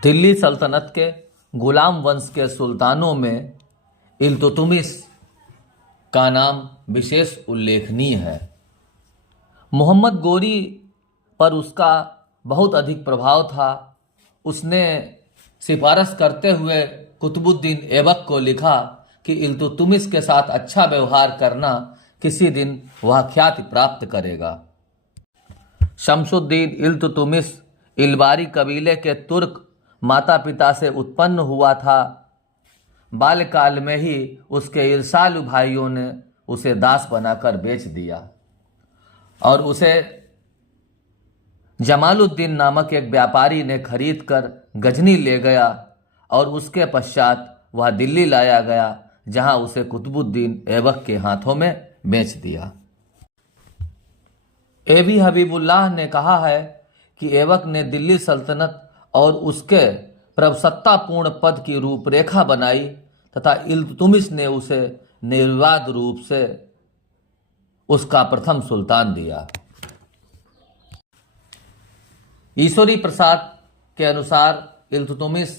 दिल्ली सल्तनत के गुलाम वंश के सुल्तानों में इल्तुतमिश का नाम विशेष उल्लेखनीय है। मोहम्मद गोरी पर उसका बहुत अधिक प्रभाव था। उसने सिफारिश करते हुए कुतुबुद्दीन ऐबक को लिखा कि इल्तुतमिश के साथ अच्छा व्यवहार करना, किसी दिन वह ख्याति प्राप्त करेगा। शमसुद्दीन इल्तुतमिश इलबारी कबीले के तुर्क माता पिता से उत्पन्न हुआ था। बाल्यकाल में ही उसके इरसालु भाइयों ने उसे दास बनाकर बेच दिया और उसे जमालुद्दीन नामक एक व्यापारी ने खरीदकर गजनी ले गया और उसके पश्चात वह दिल्ली लाया गया, जहां उसे कुतुबुद्दीन ऐबक के हाथों में बेच दिया। एबी हबीबुल्लाह ने कहा है कि ऐबक ने दिल्ली सल्तनत और उसके प्रभुसत्तापूर्ण पद की रूपरेखा बनाई तथा इल्तुतमिश ने उसे निर्विवाद रूप से उसका प्रथम सुल्तान दिया। ईश्वरी प्रसाद के अनुसार इल्तुतमिश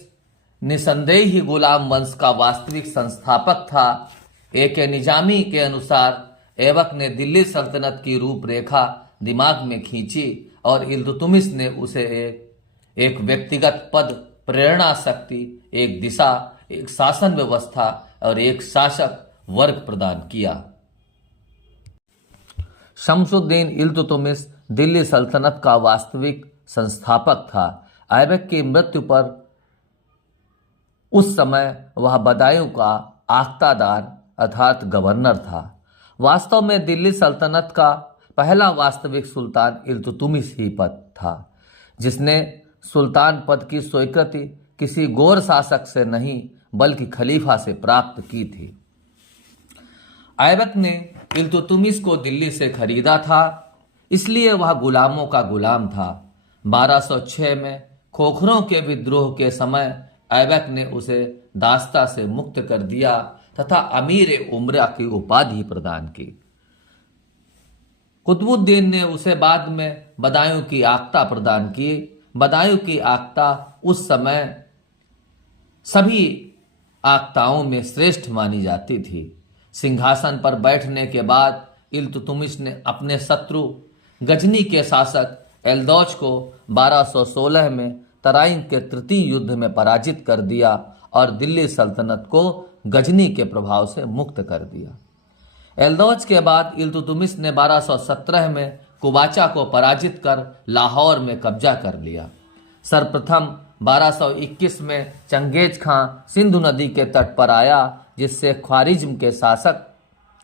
निसंदेह ही गुलाम वंश का वास्तविक संस्थापक था। एक निजामी के अनुसार ऐबक ने दिल्ली सल्तनत की रूपरेखा दिमाग में खींची और इल्तुतमिश ने उसे एक व्यक्तिगत पद, प्रेरणा शक्ति, एक दिशा, एक शासन व्यवस्था और एक शासक वर्ग प्रदान किया। शमसुद्दीन इल्तुतमिश दिल्ली सल्तनत का वास्तविक संस्थापक था। ऐबक की मृत्यु पर उस समय वह बदायूं का आख्तादार अर्थात गवर्नर था। वास्तव में दिल्ली सल्तनत का पहला वास्तविक सुल्तान इल्तुतमिश ही पद था, जिसने सुल्तान पद की स्वीकृति किसी गौर शासक से नहीं बल्कि खलीफा से प्राप्त की थी। ऐबक ने इल्तुतमिश को दिल्ली से खरीदा था, इसलिए वह गुलामों का गुलाम था। 1206 में खोखरों के विद्रोह के समय ऐबक ने उसे दास्ता से मुक्त कर दिया तथा अमीर उमरा की उपाधि प्रदान की। कुतुबुद्दीन ने उसे बाद में बदायूं की आख्ता प्रदान की। बदायूं की आख्ता उस समय सभी आख्ताओं में श्रेष्ठ मानी जाती थी। सिंहासन पर बैठने के बाद इल्तुतमिश ने अपने शत्रु गजनी के शासक एल्दौज को 1216 में तराइन के तृतीय युद्ध में पराजित कर दिया और दिल्ली सल्तनत को गजनी के प्रभाव से मुक्त कर दिया। एल्दौज के बाद इल्तुतमिश ने 1217 में कुबाचा को पराजित कर लाहौर में कब्जा कर लिया। सर्वप्रथम 1221 में चंगेज खां सिंधु नदी के तट पर आया, जिससे ख्वारिज्म के शासक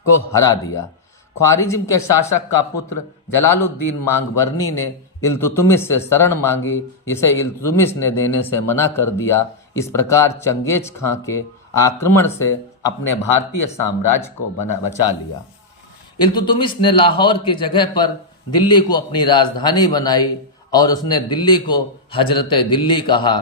को हरा दिया। ख्वारिज्म के शासक का पुत्र जलालुद्दीन मांगबरनी ने इल्तुतमिश से शरण मांगी, जिसे इल्तुतमिश ने देने से मना कर दिया। इस प्रकार चंगेज खां के आक्रमण से अपने भारतीय साम्राज्य को बचा लिया। इल्तुतमिश ने लाहौर की जगह पर दिल्ली को अपनी राजधानी बनाई और उसने दिल्ली को हजरत दिल्ली कहा।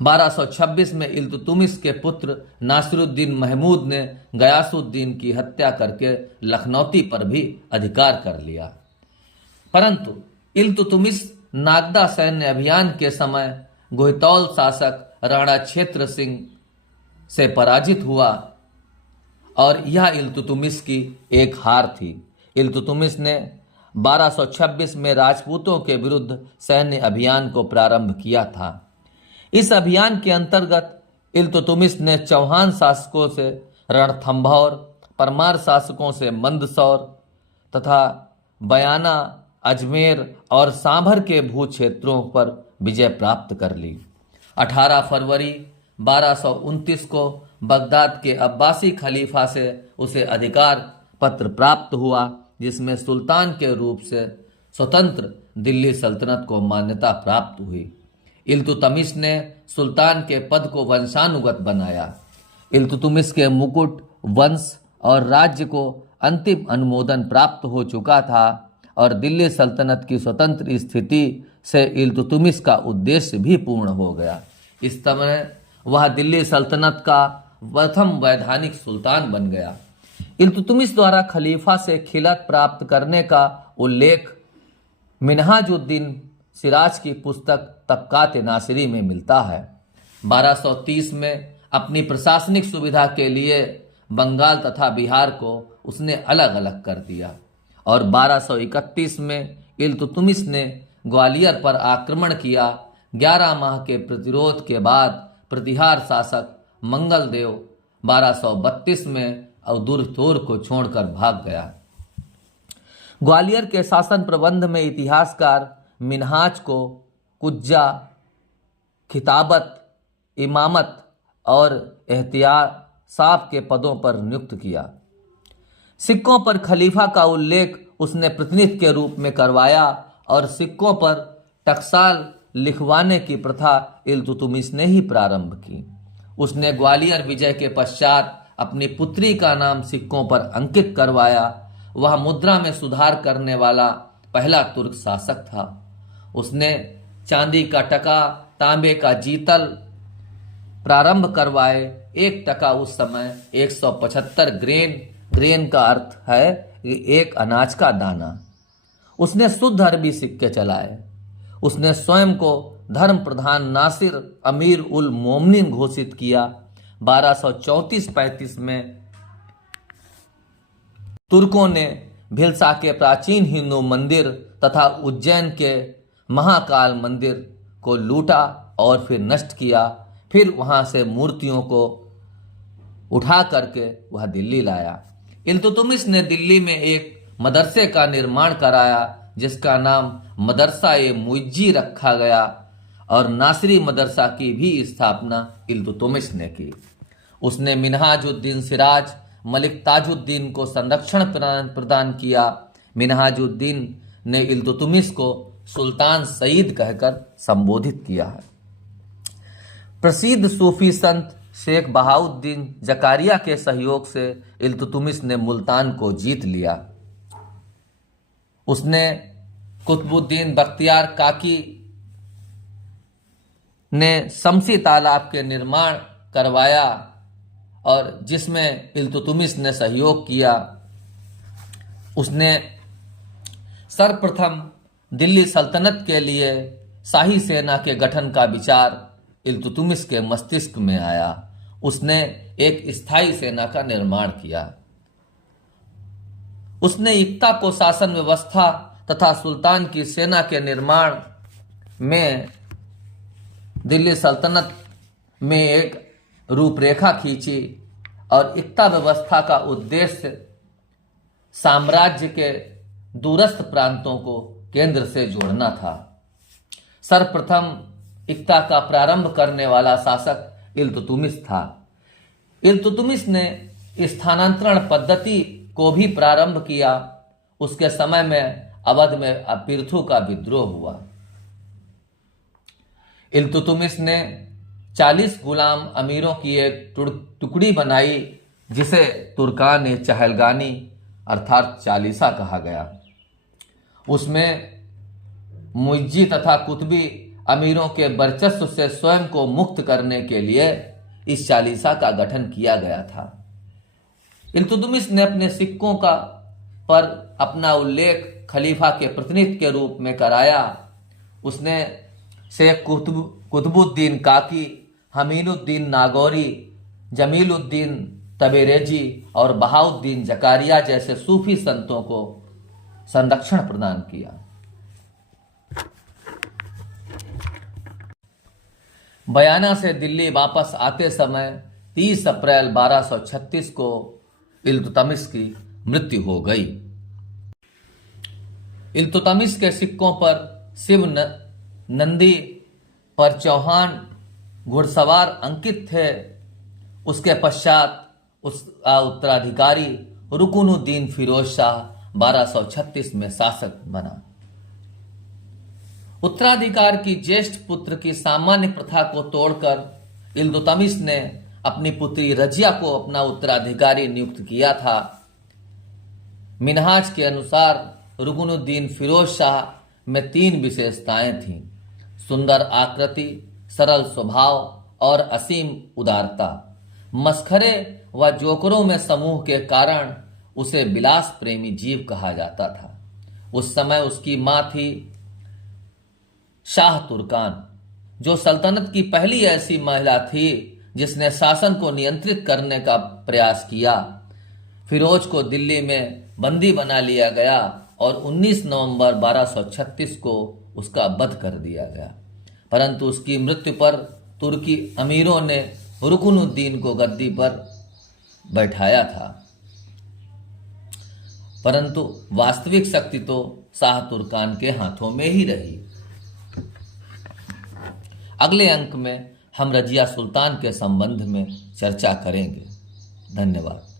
1226 में इल्तुतमिश के पुत्र नासिरुद्दीन महमूद ने गयासुद्दीन की हत्या करके लखनौती पर भी अधिकार कर लिया। परंतु इल्तुतमिश नागदा सैन्य अभियान के समय गोहितौल शासक राणा क्षेत्र सिंह से पराजित हुआ और यह इल्तुतमिश की एक हार थी। इल्तुतमिश ने 1226 में राजपूतों के विरुद्ध सैन्य अभियान को प्रारंभ किया था। इस अभियान के अंतर्गत इल्तुतमिश ने चौहान शासकों से रणथंभौर, परमार शासकों से मंदसौर तथा बयाना, अजमेर और सांभर के भू क्षेत्रों पर विजय प्राप्त कर ली। 18 फरवरी 1229 को बगदाद के अब्बासी खलीफा से उसे अधिकार पत्र प्राप्त हुआ, जिसमें सुल्तान के रूप से स्वतंत्र दिल्ली सल्तनत को मान्यता प्राप्त हुई। इल्तुतमिश ने सुल्तान के पद को वंशानुगत बनाया। इल्तुतमिश के मुकुट, वंश और राज्य को अंतिम अनुमोदन प्राप्त हो चुका था और दिल्ली सल्तनत की स्वतंत्र स्थिति से इल्तुतमिश का उद्देश्य भी पूर्ण हो गया। इस समय वह दिल्ली सल्तनत का प्रथम वैधानिक सुल्तान बन गया। इल्तुतमिश द्वारा खलीफा से खिलत प्राप्त करने का उल्लेख मिन्हाजुद्दीन सिराज की पुस्तक तबकात नासिरी में मिलता है। 1230 में अपनी प्रशासनिक सुविधा के लिए बंगाल तथा बिहार को उसने अलग अलग कर दिया और 1231 में इल्तुतमिश ने ग्वालियर पर आक्रमण किया। 11 माह के प्रतिरोध के बाद प्रतिहार शासक मंगलदेव 1232 में अवधूतौर को छोड़कर भाग गया। ग्वालियर के शासन प्रबंध में इतिहासकार मिन्हाज को कुज्जा, खिताबत, इमामत और एहतियासाब के पदों पर नियुक्त किया। सिक्कों पर खलीफा का उल्लेख उसने प्रतिनिधि के रूप में करवाया और सिक्कों पर टकसाल लिखवाने की प्रथा इल्तुतमिश ने ही प्रारंभ की। उसने ग्वालियर विजय के पश्चात अपनी पुत्री का नाम सिक्कों पर अंकित करवाया। वह मुद्रा में सुधार करने वाला पहला तुर्क शासक था। उसने चांदी का टका, तांबे का जीतल प्रारंभ करवाए। 1 टका उस समय 175 ग्रेन का अर्थ है एक अनाज का दाना। उसने शुद्ध अरबी सिक्के चलाए। उसने स्वयं को धर्म प्रधान नासिर अमीर उल मोमिनीन घोषित किया। 1234-35 में तुर्कों ने भिलसा के प्राचीन हिंदू मंदिर तथा उज्जैन के महाकाल मंदिर को लूटा और फिर नष्ट किया। फिर वहां से मूर्तियों को उठा करके वह दिल्ली लाया। इल्तुतमिश ने दिल्ली में एक मदरसे का निर्माण कराया जिसका नाम मदरसा-ए-मुइज्जी रखा गया और नासिरी मदरसा की भी स्थापना इल्तुतमिश ने की। उसने मिन्हाजुद्दीन सिराज, मलिक ताजुद्दीन को संरक्षण प्रदान किया। मिन्हाजुद्दीन ने इल्तुतमिश को सुल्तान सईद कहकर संबोधित किया है। प्रसिद्ध सूफी संत शेख बहाउद्दीन जकारिया के सहयोग से इल्तुतमिश ने मुल्तान को जीत लिया। उसने कुतुबुद्दीन बख्तियार काकी ने शमसी तालाब के निर्माण करवाया और जिसमें इल्तुतमिश ने सहयोग किया। उसने सर्वप्रथम दिल्ली सल्तनत के लिए शाही सेना के गठन का विचार इल्तुतमिश के मस्तिष्क में आया। उसने एक स्थायी सेना का निर्माण किया। उसने इक्ता को शासन व्यवस्था तथा सुल्तान की सेना के निर्माण में दिल्ली सल्तनत में एक रूपरेखा खींची और इक्ता व्यवस्था का उद्देश्य साम्राज्य के दूरस्थ प्रांतों को केंद्र से जोड़ना था। सर्वप्रथम इक्ता का प्रारंभ करने वाला शासक इल्तुतमिश था। इल्तुतमिश ने स्थानांतरण पद्धति को भी प्रारंभ किया। उसके समय में अवध में अपिर्थु का विद्रोह हुआ। इल्तुतमिश ने 40 गुलाम अमीरों की एक टुकड़ी बनाई जिसे तुर्कान चहलगानी अर्थात चालीसा कहा गया। उसमें मुइज्जी तथा कुतुबी अमीरों के वर्चस्व से स्वयं को मुक्त करने के लिए इस चालीसा का गठन किया गया था। इल्तुतमिश ने अपने सिक्कों का पर अपना उल्लेख खलीफा के प्रतिनिधि के रूप में कराया। उसने शेख कुतुबुद्दीन काकी, हमीनुद्दीन नागौरी, जमीलुद्दीन तबरेजी और बहाउद्दीन जकारिया जैसे सूफी संतों को संरक्षण प्रदान किया। बयाना से दिल्ली वापस आते समय 30 अप्रैल 1236 को इल्तुतमिश की मृत्यु हो गई। इल्तुतमिश के सिक्कों पर शिव नंदी पर चौहान घुड़सवार अंकित थे। उसके पश्चात उसका उत्तराधिकारी रुकुनुद्दीन फिरोज शाह 1236 में शासक बना। उत्तराधिकार की ज्येष्ठ पुत्र की सामान्य प्रथा को तोड़कर इल्तुतमिश ने अपनी पुत्री रजिया को अपना उत्तराधिकारी नियुक्त किया था। मिन्हाज के अनुसार रुकुनुद्दीन फिरोज शाह में 3 विशेषताएं थीं: सुंदर आकृति, सरल स्वभाव और असीम उदारता। मस्खरे व जोकरों में समूह के कारण उसे विलास प्रेमी जीव कहा जाता था। उस समय उसकी मां थी शाह तुर्कान, जो सल्तनत की पहली ऐसी महिला थी जिसने शासन को नियंत्रित करने का प्रयास किया। फिरोज को दिल्ली में बंदी बना लिया गया और 19 नवंबर 1236 को उसका वध कर दिया गया। परंतु उसकी मृत्यु पर तुर्की अमीरों ने रुकनुद्दीन को गद्दी पर बैठाया था, परंतु वास्तविक शक्ति तो शाह तुर्कान के हाथों में ही रही। अगले अंक में हम रजिया सुल्तान के संबंध में चर्चा करेंगे। धन्यवाद।